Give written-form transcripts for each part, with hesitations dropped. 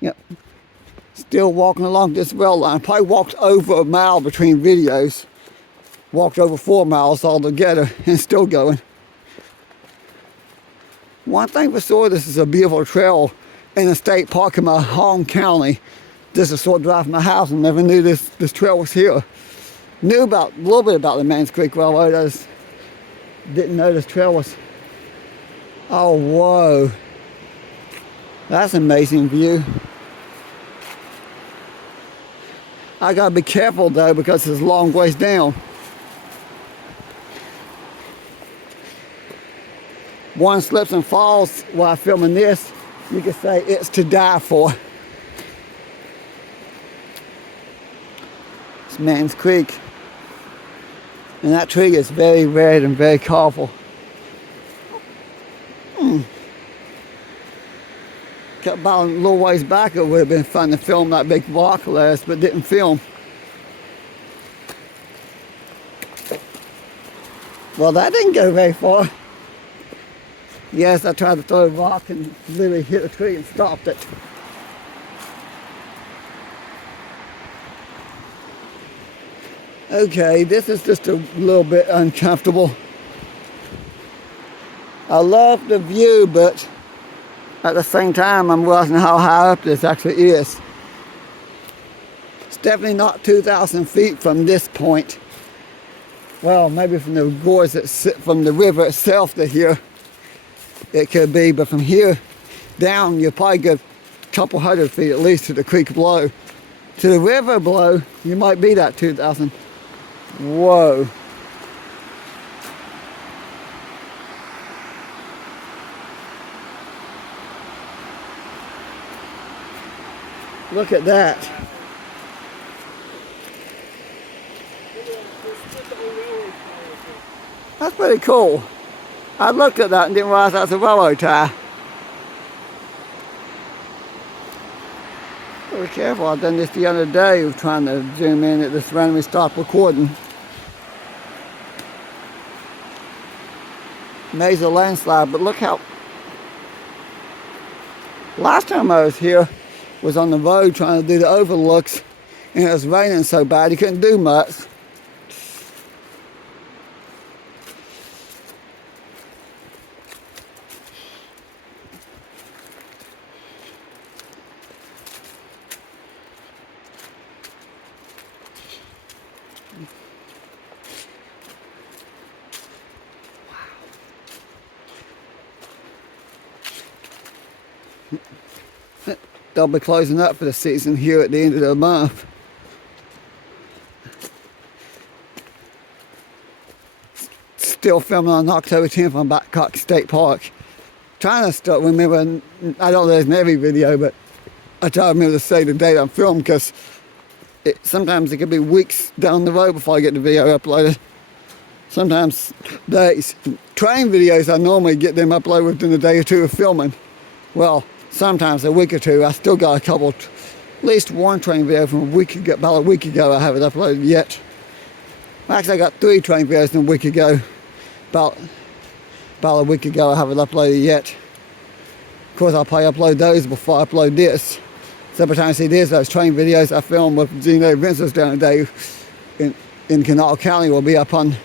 Yep. Still walking along this rail line. Probably walked over a mile between videos. Walked over 4 miles altogether and still going. One thing for sure, this is a beautiful trail in a state park in my home county. This is short drive from my house and never knew this trail was here. Knew about a little bit about the Mans Creek Railroad. I just didn't know this trail was. Oh, whoa. That's an amazing view. I gotta be careful though because it's a long ways down. One slips and falls while filming this, you could say it's to die for. It's Mans Creek. And that tree is very red and very colorful. Kept about a little ways back, it would have been fun to film that big rock last, but didn't film. Well, that didn't go very far. Yes, I tried to throw a rock and literally hit a tree and stopped it. Okay, this is just a little bit uncomfortable. I love the view, but at the same time, I'm realizing how high up this actually is. It's definitely not 2,000 feet from this point. Well, maybe from the gorge that sit from the river itself to here, it could be, but from here down, you'll probably get a couple hundred feet at least to the creek below. To the river below, you might be that 2,000. Whoa. Look at that. That's pretty cool. I looked at that and didn't realize that's a railroad tie. Be careful, I've done this the other day of trying to zoom in at this randomly stop recording. Major landslide, but look how... Last time I was here was on the road trying to do the overlooks and it was raining so bad you couldn't do much. They'll be closing up for the season here at the end of the month. Still filming on October 10th on Babcock State Park. Trying to start remembering, I don't know there's in every video, but I try to remember to say the date I'm filming because sometimes it could be weeks down the road before I get the video uploaded. Sometimes days. Train videos, I normally get them uploaded within a day or two of filming. Well, sometimes a week or two. I still got a couple, at least one train video from about a week ago I haven't uploaded yet. Actually, I got 3 train videos from a week ago. About a week ago I haven't uploaded yet. Of course, I'll probably upload those before I upload this. So every time I see this, those train videos I filmed with Gino Adventures down the day in Kanawha County will be up on,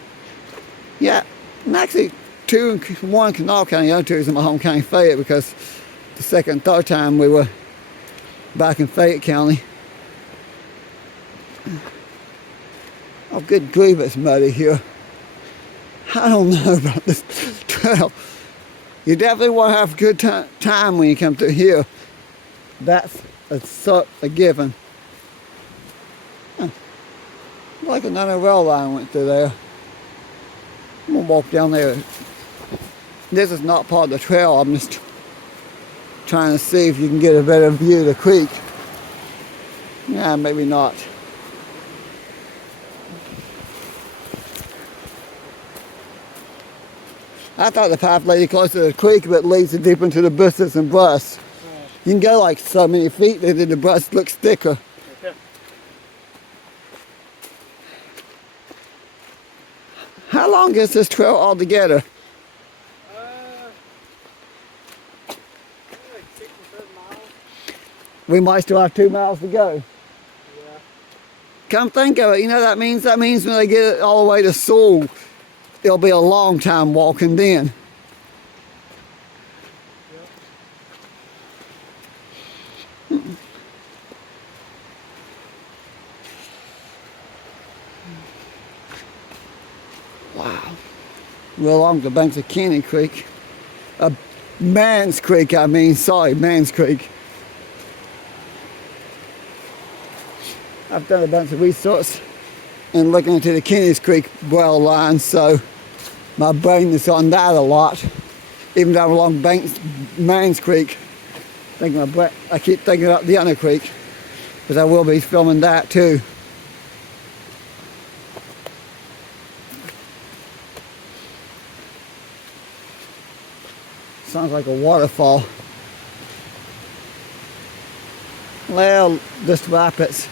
yeah, and actually 1 Kanawha County, the other 2 is in my home county, Fayette, because the second and third time we were back in Fayette County. Oh, good grief, it's muddy here. I don't know about this trail. You definitely want to have a good time when you come through here. That's a given. Like another rail line went through there. I'm gonna walk down there. This is not part of the trail. I'm just trying to see if you can get a better view of the creek. Yeah, maybe not. I thought the path led you closer to the creek, but it leads you deep into the bushes and brush. You can go like so many feet and then the brush looks thicker. Okay. How long is this trail altogether? Like 6 or 7 miles. We might still have 2 miles to go. Yeah. Come think of it, you know that means when they get it all the way to Sewell, it'll be a long time walking then. Yep. Wow. We're along the banks of Kenny Creek. Mans Creek, I mean, sorry, Mans Creek. I've done a bunch of research and looking into the Kenny's Creek well line, so my brain is on that a lot. Even down along Mans Creek, I keep thinking about the other creek, because I will be filming that too. Sounds like a waterfall. Well, just rapids.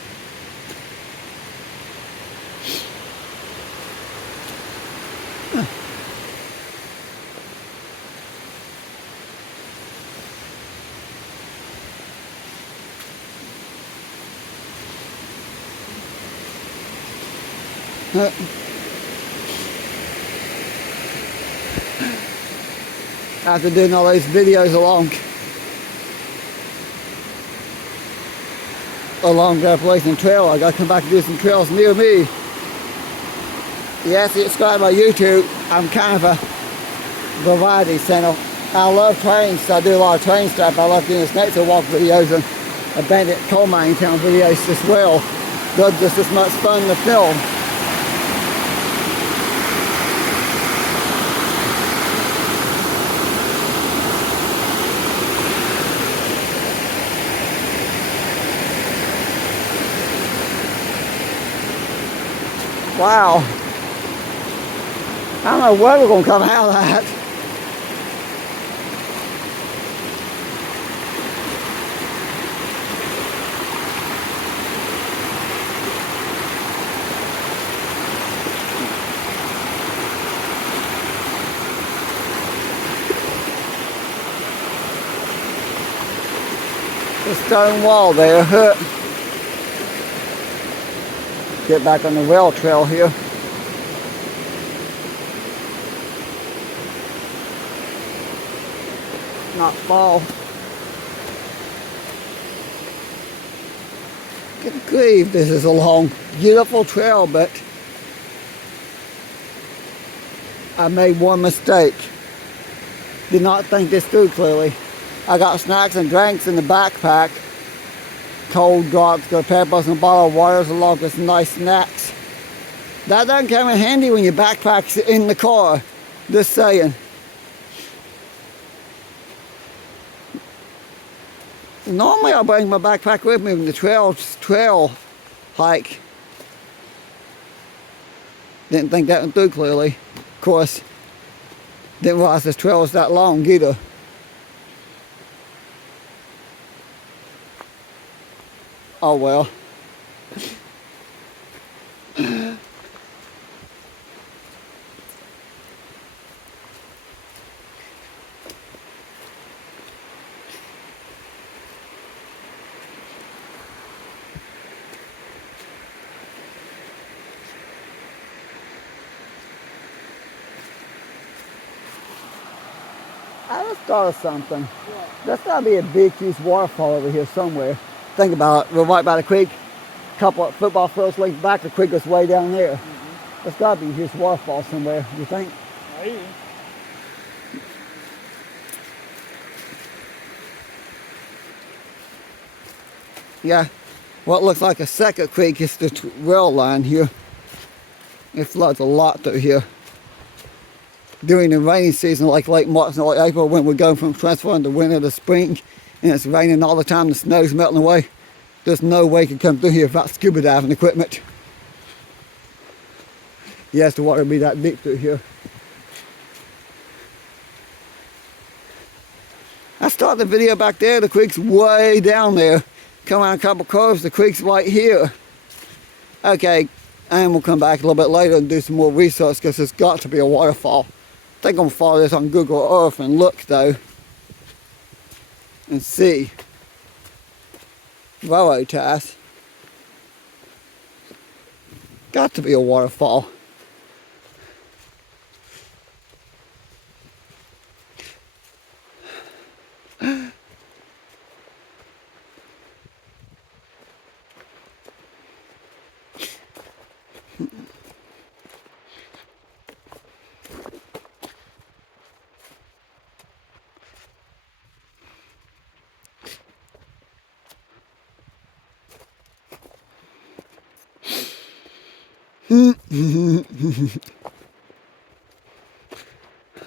After doing all those videos along the Appalachian Trail, I gotta come back and do some trails near me. You have to subscribe to my YouTube. I'm kind of a variety channel. I love trains, so I do a lot of train stuff. I love doing nature walk videos and abandoned coal mining town videos as well. They're just as much fun to film. Wow. I don't know where we're going to come out of that. The stone wall there. Get back on the rail trail here. Not fall. Good grief, this is a long, beautiful trail, but I made one mistake. Did not think this through clearly. I got snacks and drinks in the backpack. Cold drops, got peppers and a bottle of water along with some nice snacks. That doesn't come in handy when your backpack's in the car. Just saying. Normally I bring my backpack with me in the trail hike. Didn't think that one through clearly. Of course, didn't realize this trail was that long either. Oh well. I just thought of something. What? There's gotta be a big, huge waterfall over here somewhere. Think about it. We're right by the creek. A couple of football fields linked back. The creek goes way down there. There's gotta be a huge waterfall somewhere. You think? Maybe. Yeah. What looks like a second creek is the rail line here. It floods a lot through here. During the rainy season, like late March and late April, when we're going from transferring to winter to spring, and it's raining all the time, the snow's melting away, there's no way you can come through here without scuba diving equipment. Yes, the water will be that deep through here. I started the video back there, the creek's way down there. Come around a couple curves, the creek's right here. Okay, and we'll come back a little bit later and do some more research because there's got to be a waterfall. I think I'm gonna follow this on Google Earth and look though and see. railroad ties. Got to be a waterfall.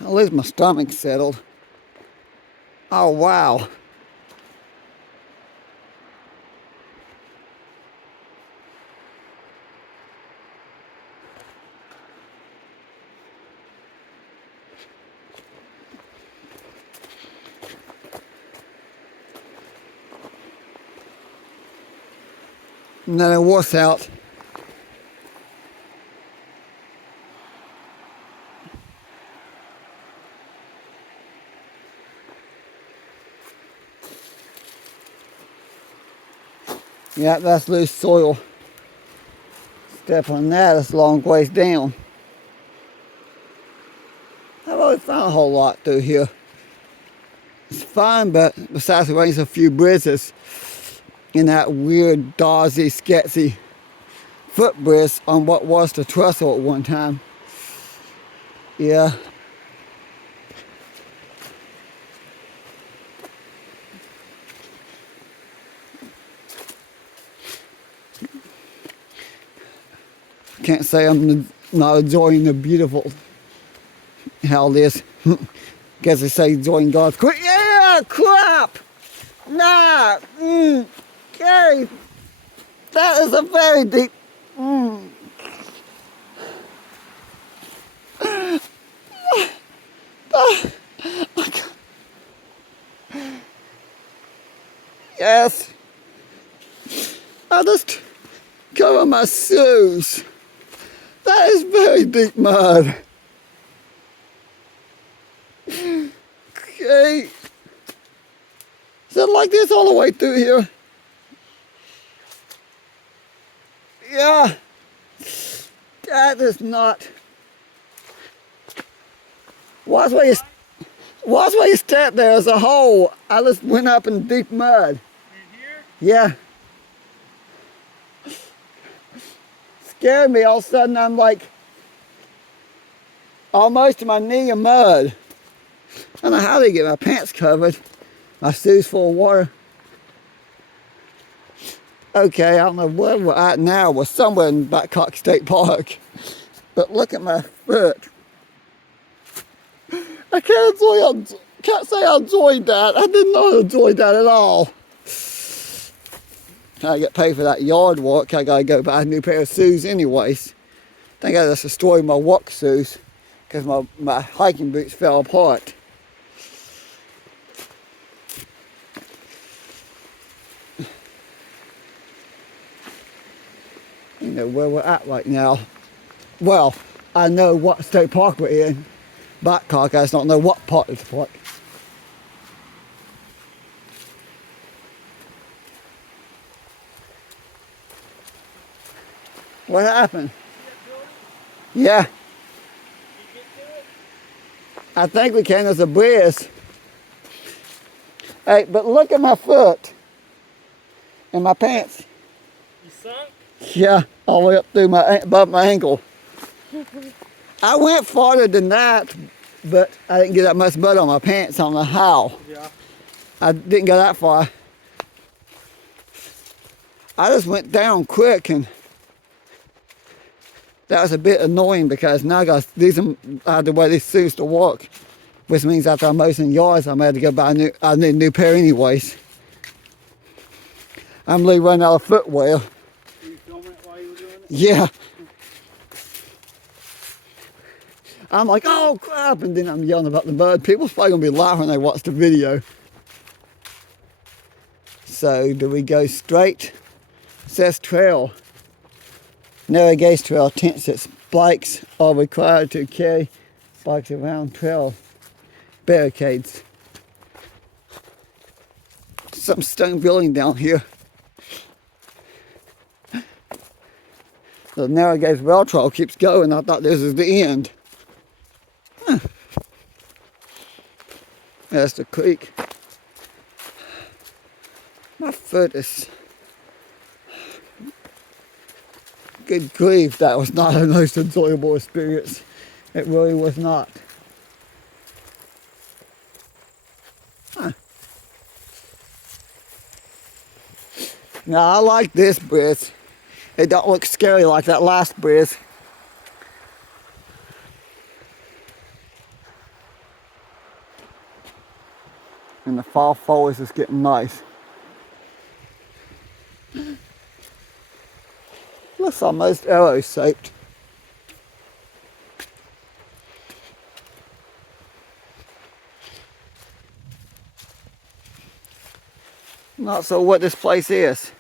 At least my stomach settled. Oh wow. And then it was out. Yeah, that's loose soil. Step on that, it's a long ways down. I've always found a whole lot through here. It's fine, but besides the rains, a few bridges in that weird, dawsy, sketchy footbridge on what was the trestle at one time. Yeah. Can't say I'm not enjoying the beautiful how it is. Guess they say enjoying God's quick. Yeah, crap! Nah! Okay. That is a very deep. Yes. I just cover my shoes. That is very deep mud. Okay. Is it like this all the way through here? Yeah. That is not. Watch where you step. There's a hole. I just went up in deep mud. In here? Yeah. Scared me. All of a sudden I'm like almost to my knee in mud. I don't know how they get my pants covered. My shoes full of water. Okay, I don't know where we're at now. We're somewhere in Babcock State Park. But look at my foot. I can't say I enjoyed that. I did not enjoy that at all. I get paid for that yard work. I gotta go buy a new pair of shoes anyways. I think I just destroyed my work shoes because my hiking boots fell apart. You know where we're at right now. Well, I know what state park we're in. Babcock, I just don't know what part of the park. What happened? Yeah. I think we can. There's a bridge. Hey, but look at my foot and my pants. You sunk? Yeah, all the way up through above my ankle. I went farther than that, but I didn't get that much mud on my pants. I don't know how. Yeah. I didn't go that far. I just went down quick, and that was a bit annoying because now I got I had to wear these shoes to walk, which means after I'm mowing yards, I'm going to go buy I need a new pair anyways. I'm really running out of footwear. Were you filming it while you were doing it? Yeah. I'm like, oh crap, and then I'm yelling about the mud. People's probably gonna be laughing when they watch the video. So, do we go straight? It says trail. Narrow gauge trail, tents its bikes are required to carry bikes around trail barricades. Some stone building down here. The narrow gauge rail trail keeps going. I thought this is the end. Huh. That's the creek. My foot is... Good grief, that was not a most enjoyable experience. It really was not. Huh. Now, I like this bridge. It don't look scary like that last bridge. And the fall foliage is getting nice. Looks almost arrow-shaped. Not so what this place is.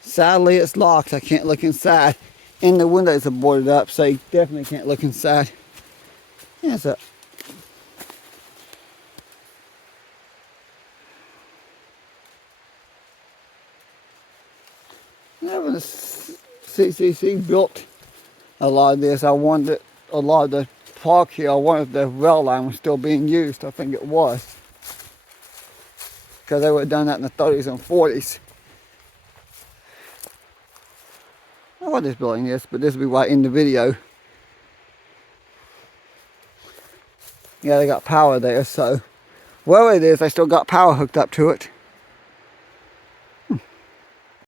Sadly, it's locked. I can't look inside. And the windows are boarded up, so you definitely can't look inside. Yeah, so when the CCC built a lot of this, I wondered, a lot of the park here, I wondered if the rail line was still being used. I think it was. Because they would have done that in the 30s and 40s. I don't know what this building is, but this will be right in the video. Yeah, they got power there, so wherever it is, they still got power hooked up to it.